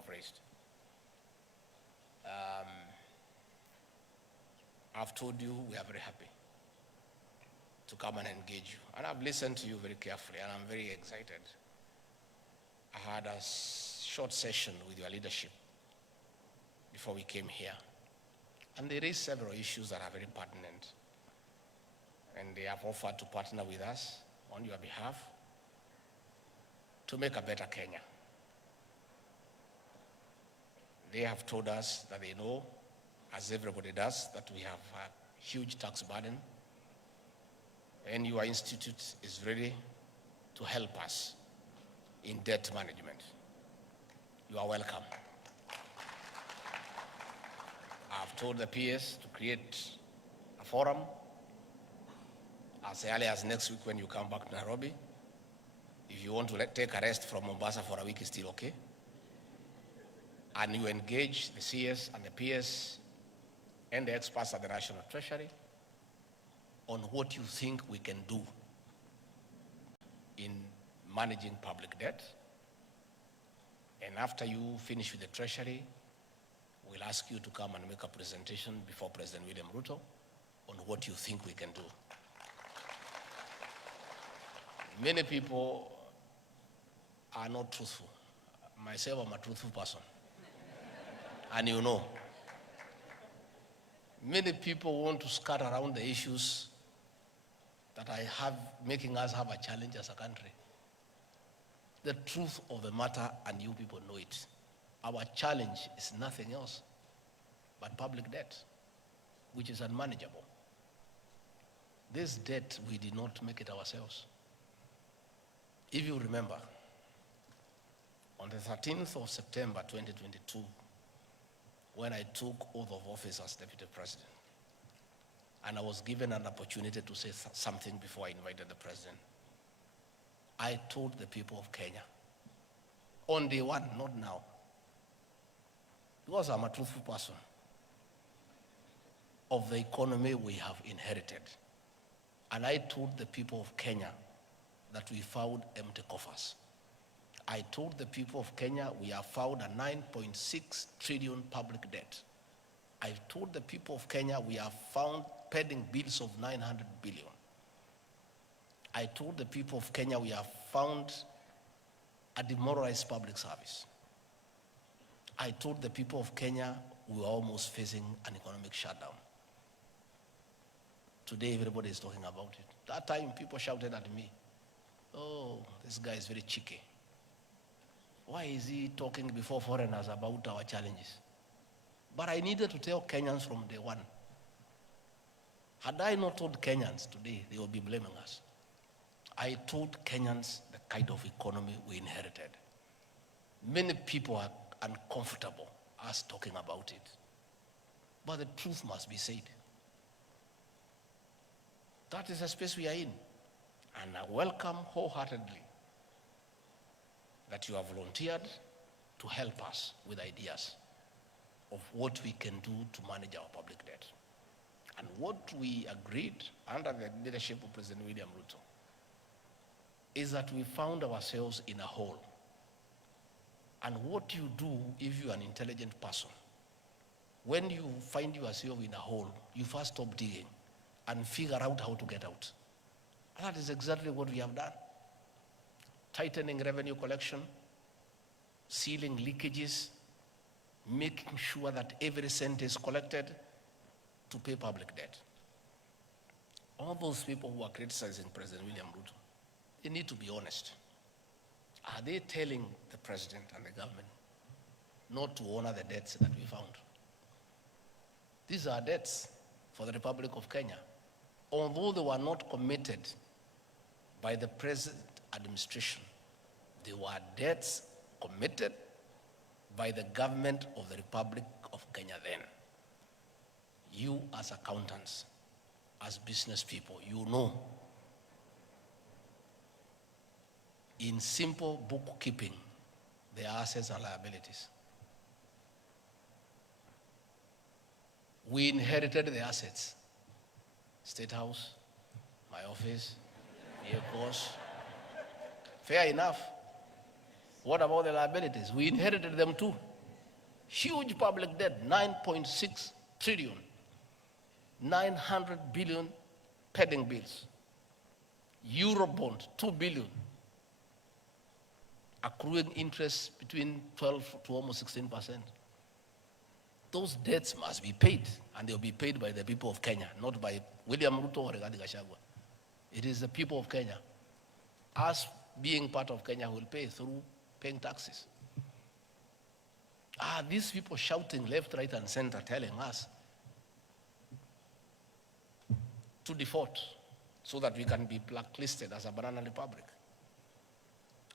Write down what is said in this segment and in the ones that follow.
have raised. I've told you we are very happy to come and engage you. And I've listened to you very carefully, and I'm very excited. I had a short session with your leadership before we came here. And they raised several issues that are very pertinent. And they have offered to partner with us on your behalf to make a better Kenya. They have told us that they know, as everybody does, that we have a huge tax burden, and your institute is ready to help us in debt management. You are welcome. I've told the PS to create a forum as early as next week when you come back to Nairobi. If you want to take a rest from Mombasa for a week, it's still okay. And you engage the CS and the PS and the experts at the National Treasury on what you think we can do in managing public debt. And after you finish with the Treasury, we'll ask you to come and make a presentation before President William Ruto on what you think we can do. Many people are not truthful. Myself, I'm a truthful person. And you know, many people want to skirt around the issues that I have, making us have a challenge as a country. The truth of the matter, and you people know it. Our challenge is nothing else but public debt, which is unmanageable. This debt, we did not make it ourselves. If you remember, on the 13th of September 2022, when I took oath of office as Deputy President, and I was given an opportunity to say something before I invited the President, I told the people of Kenya, on day one, not now, because I'm a truthful person, of the economy we have inherited. And I told the people of Kenya that we found empty coffers. I told the people of Kenya we have found a 9.6 trillion public debt. I told the people of Kenya we have found pending bills of 900 billion. I told the people of Kenya we have found a demoralized public service. I told the people of Kenya we were almost facing an economic shutdown. Today everybody is talking about it. That time people shouted at me, oh, this guy is very cheeky. Why is he talking before foreigners about our challenges? But I needed to tell Kenyans from day one. Had I not told Kenyans today, they would be blaming us. I told Kenyans the kind of economy we inherited. Many people are uncomfortable us talking about it. But the truth must be said. That is the space we are in. And I welcome wholeheartedly that you have volunteered to help us with ideas of what we can do to manage our public debt. And what we agreed under the leadership of President William Ruto is that we found ourselves in a hole. And what you do if you're an intelligent person, when you find yourself in a hole, you first stop digging and figure out how to get out. And that is exactly what we have done. Tightening revenue collection, sealing leakages, making sure that every cent is collected to pay public debt. All those people who are criticizing President William Ruto, they need to be honest. Are they telling the president and the government not to honor the debts that we found? These are debts for the Republic of Kenya. Although they were not committed by the present administration, they were debts committed by the government of the Republic of Kenya then. You as accountants, as business people, you know, in simple bookkeeping, there are assets and liabilities. We inherited the assets. State House, my office, vehicles. Fair enough. What about the liabilities? We inherited them too. Huge public debt, 9.6 trillion, 900 billion pending bills. Eurobond, 2 billion, accruing interest between 12 to almost 16%. Those debts must be paid, and they'll be paid by the people of Kenya, not by William Ruto or GACHAGUA. It is the people of Kenya. Us being part of Kenya will pay through paying taxes. These people shouting left, right, and center telling us to default so that we can be blacklisted as a banana republic.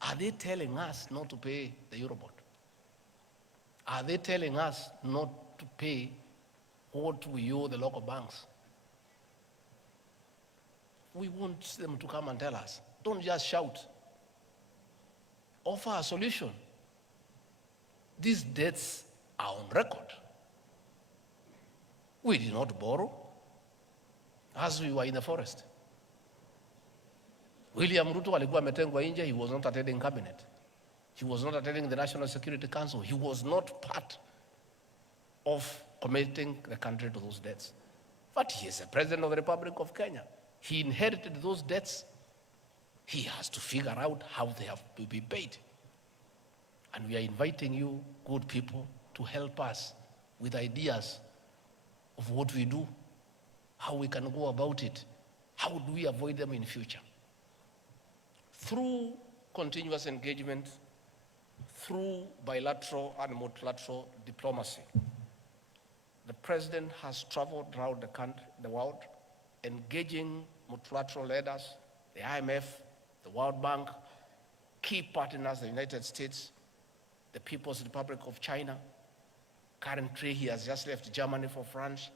Are they telling us not to pay the Eurobond? Are they telling us not to pay what we owe the local banks? We want them to come and tell us. Don't just shout. Offer a solution. These debts are on record. We did not borrow as we were in the forest. William Ruto alikuwa ametengwa nje. He was not attending cabinet. He was not attending the National Security Council. He was not part of committing the country to those debts. But he is the President of the Republic of Kenya. He inherited those debts. He has to figure out how they have to be paid. And we are inviting you, good people, to help us with ideas of what we do, how we can go about it, how do we avoid them in future. Through continuous engagement, through bilateral and multilateral diplomacy, the President has traveled around the country, the world, engaging multilateral leaders, the IMF, the World Bank, key partners, the United States, the People's Republic of China. Currently, he has just left Germany for France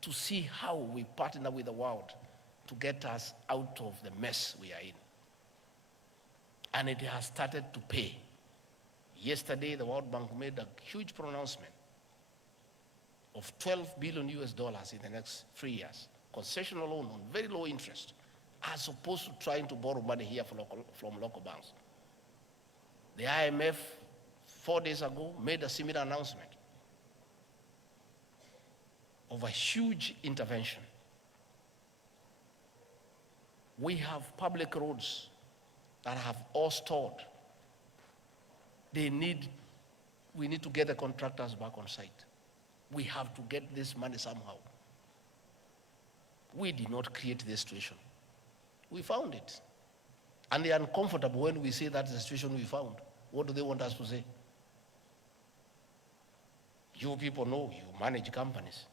to see how we partner with the world to get us out of the mess we are in. And it has started to pay. Yesterday, the World Bank made a huge pronouncement of $12 billion in the next 3 years. Concessional loan on very low interest, as opposed to trying to borrow money here from local banks. The IMF, 4 days ago, made a similar announcement of a huge intervention. We have public roads that have all stalled. We need to get the contractors back on site. We have to get this money somehow. We did not create this situation. We found it. And they are uncomfortable when we say that's the situation we found. What do they want us to say? You people know, you manage companies.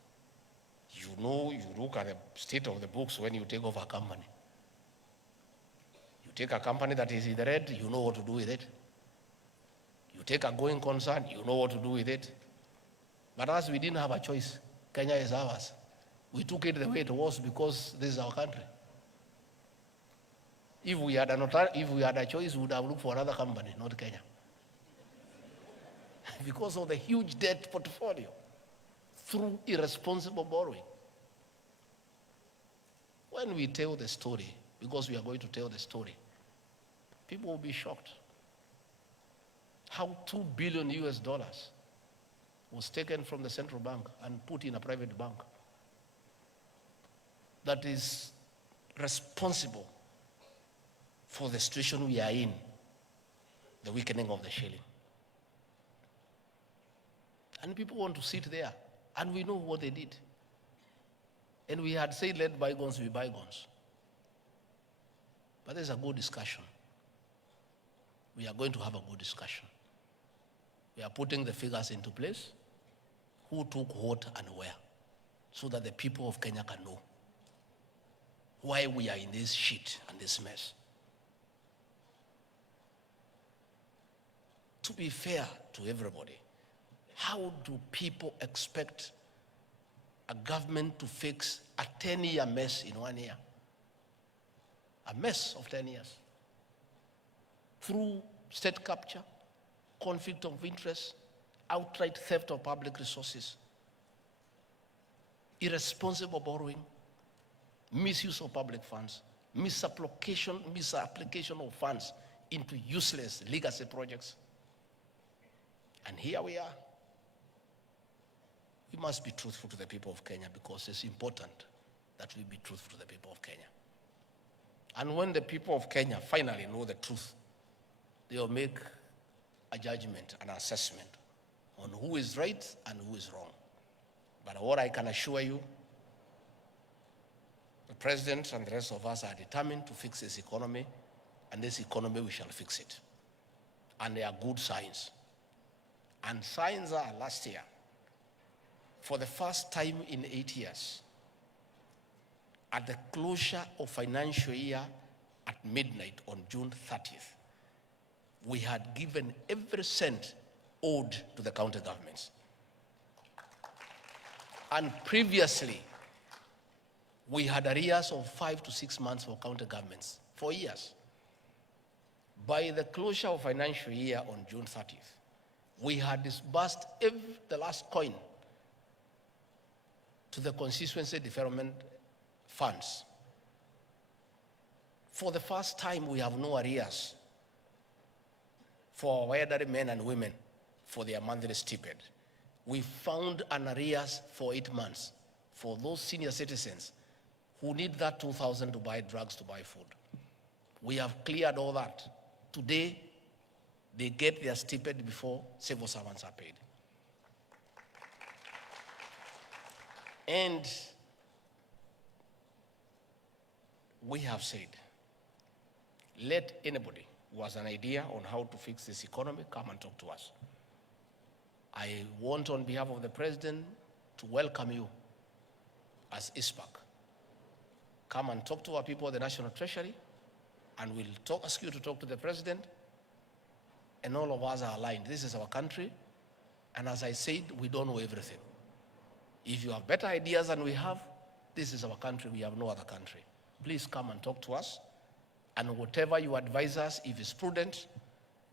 You know, you look at the state of the books when you take over a company. You take a company that is in the red, you know what to do with it. You take a going concern, you know what to do with it. But as we didn't have a choice, Kenya is ours. We took it the way it was because this is our country. If we had a choice, we would have looked for another company, not Kenya. Because of the huge debt portfolio through irresponsible borrowing. When we tell the story, because we are going to tell the story, people will be shocked. How $2 billion was taken from the central bank and put in a private bank that is responsible for the situation we are in, the weakening of the shilling. And people want to sit there, and we know what they did. And we had said, let bygones be bygones. But there's a good discussion. We are going to have a good discussion. We are putting the figures into place, who took what and where, so that the people of Kenya can know why we are in this shit and this mess. To be fair to everybody, how do people expect a government to fix a 10-year mess in 1 year? A mess of 10 years. Through state capture, conflict of interest, outright theft of public resources, irresponsible borrowing, misuse of public funds, misapplication of funds into useless legacy projects. And here we are, we must be truthful to the people of Kenya, because it's important that we be truthful to the people of Kenya. And when the people of Kenya finally know the truth, they will make a judgment, an assessment on who is right and who is wrong. But what I can assure you, the president and the rest of us are determined to fix this economy, and this economy, we shall fix it. And there are good signs. And signs are, last year, for the first time in 8 years, at the closure of financial year at midnight on June 30th, we had given every cent owed to the county governments. And previously, we had arrears of 5 to 6 months for county governments, for years. By the closure of financial year on June 30th, we had disbursed the last coin to the constituency development funds. For the first time, we have no arrears for our elderly men and women for their monthly stipend. We found an arrears for 8 months for those senior citizens who need that 2,000 to buy drugs, to buy food. We have cleared all that. Today, they get their stipend before civil servants are paid. And we have said, let anybody who has an idea on how to fix this economy come and talk to us. I want, on behalf of the president, to welcome you as ISPAC. Come and talk to our people at the National Treasury, and we'll ask you to talk to the president, and all of us are aligned. This is our country, and as I said, we don't know everything. If you have better ideas than we have, this is our country, we have no other country. Please come and talk to us, and whatever you advise us, if it's prudent,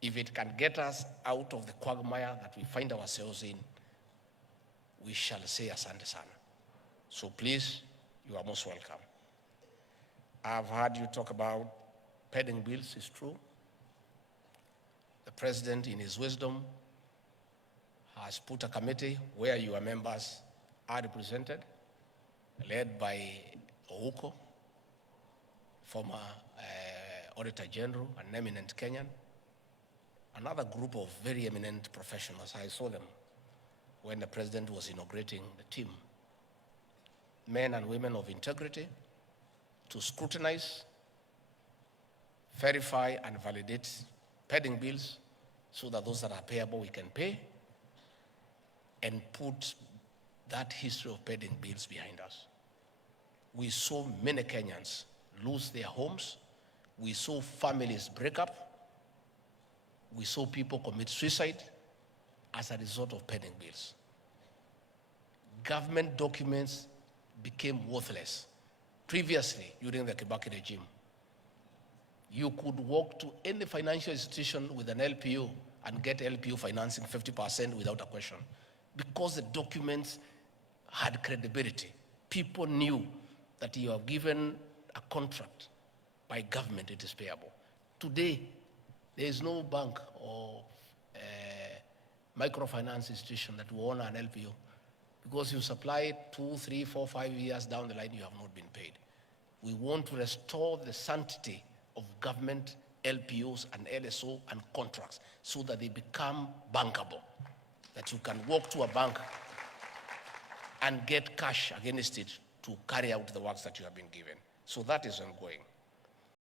if it can get us out of the quagmire that we find ourselves in, we shall say asante sana. So please, you are most welcome. I've heard you talk about pending bills. It's true. The president, in his wisdom, has put a committee where your members are represented, led by Ouko, former Auditor General, an eminent Kenyan, another group of very eminent professionals. I saw them when the president was inaugurating the team. Men and women of integrity, to scrutinize, verify, and validate pending bills so that those that are payable we can pay, and put that history of pending bills behind us. We saw many Kenyans lose their homes. We saw families break up. We saw people commit suicide as a result of pending bills. Government documents became worthless. Previously, during the Kibaki regime, you could walk to any financial institution with an LPO and get LPO financing 50% without a question, because the documents had credibility. People knew that you are given a contract by government, it is payable. Today, there is no bank or microfinance institution that will honor an LPO, because you supply 2, 3, 4, 5 years down the line, you have not been paid. We want to restore the sanctity of government LPOs and LSO and contracts so that they become bankable, that you can walk to a bank and get cash against it to carry out the works that you have been given. So that is ongoing.